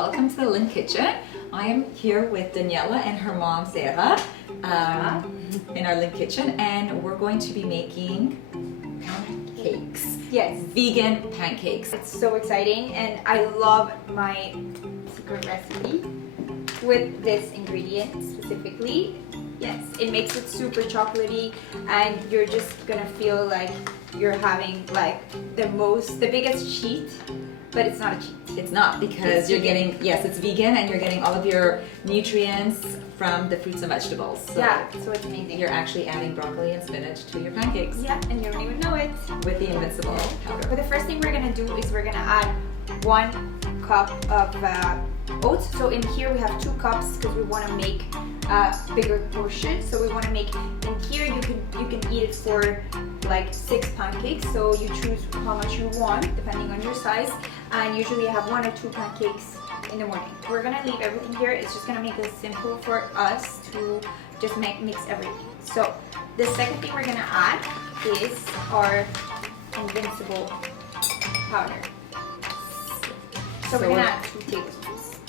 Welcome to the LYNQ kitchen. I am here with Daniela and her mom Sarah in our LYNQ kitchen, and we're going to be making pancakes. Yes, vegan pancakes. it's so exciting, and I love my secret recipe with this ingredient specifically. Yes, it makes it super chocolatey, and you're just gonna feel like you're having like the biggest cheat, but it's not a cheat. It's not, because you're getting, yes, it's vegan, and you're getting all of your nutrients from the fruits and vegetables. So Yeah, so it's amazing. you're actually adding broccoli and spinach to your pancakes. Yeah, and you don't even know it. With the Invincible powder. But the first thing we're gonna do is we're gonna add 1 cup of oats. So in here we have 2 cups because we want to make a bigger portion. So we want to make, in here you can eat it for like 6 pancakes. So you choose how much you want depending on your size. And usually I have 1 or 2 pancakes in the morning. We're gonna leave everything here. It's just gonna make it simple for us to just mix everything. So the second thing we're gonna add is our Invincible powder. So we're gonna add 2 tablespoons.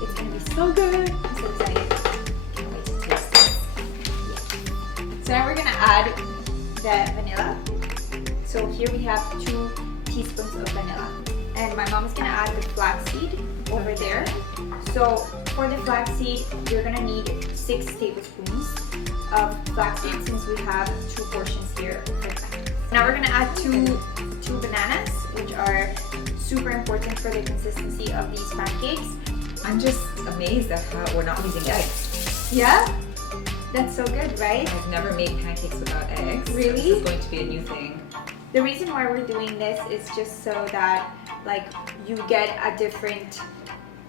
It's gonna be so good. I'm so excited. Can't wait to taste this. So now we're gonna add the vanilla. So here we have 2 teaspoons of vanilla. And my mom is gonna add the flaxseed over there. So for the flaxseed, you're gonna need 6 tablespoons of flaxseed since we have 2 portions here for that. Now we're gonna add two bananas, which are super important for the consistency of these pancakes. I'm just amazed at how we're not using eggs. Yeah? That's so good, right? I've never made pancakes without eggs. Really? This is going to be a new thing. The reason why we're doing this is just so that like you get a different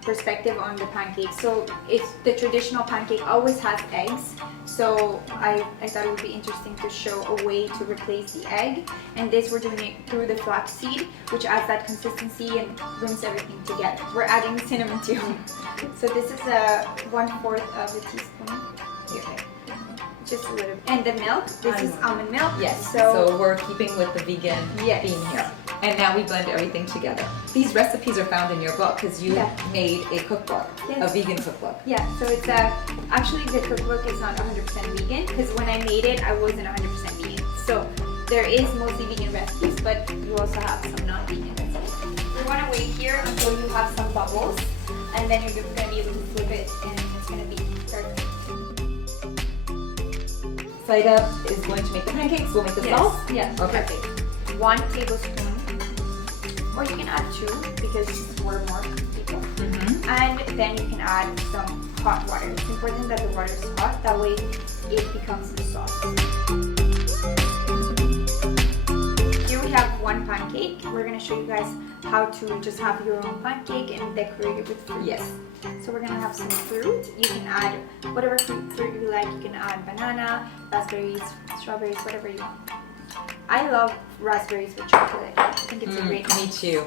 perspective on the pancake. So it's the traditional pancake always has eggs. So I thought it would be interesting to show a way to replace the egg. And this we're doing it through the flaxseed, which adds that consistency and brings everything together. We're adding cinnamon too. So this is a 1/4 of a teaspoon. Okay. Just a little. And the milk, this is almond milk. Yes, So so we're keeping with the vegan Yes. theme here. And now we blend everything together. These recipes are found in your book because you Yeah. made a cookbook, Yes. a vegan cookbook. yeah, so it's actually the cookbook is not 100% vegan because when I made it, I wasn't 100% vegan. So there is mostly vegan recipes, but you also have some non-vegan recipes. We want to wait here until you have some bubbles, and then you're going to be able to flip it, and it's going to be perfect. Saida is going to make the pancakes. We'll make the sauce. Yes. Okay. Perfect. 1 tablespoon, or you can add 2 because we're more people. Mm-hmm. And then you can add some hot water. It's important that the water is hot, that way it becomes the sauce. Here we have 1 pancake. We're going to show you guys how to just have your own pancake and decorate it with fruit. Yes. So we're going to have some fruit. You can add whatever fruit you like. You can add banana, raspberries, strawberries, whatever you want. I love raspberries with chocolate. I think it's a great Me too.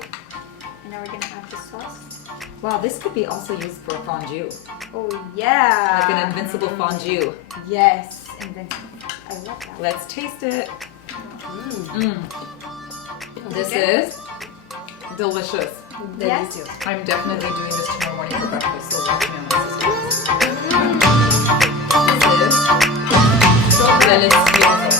And now we're going to add the sauce. Wow, this could be also used for fondue. Oh yeah! Like an Invincible fondue. Yes, Invincible. I love that. Let's taste it. This is delicious. Yes. I'm definitely doing this tomorrow morning for breakfast, so watch me on my sister's. This is so delicioso.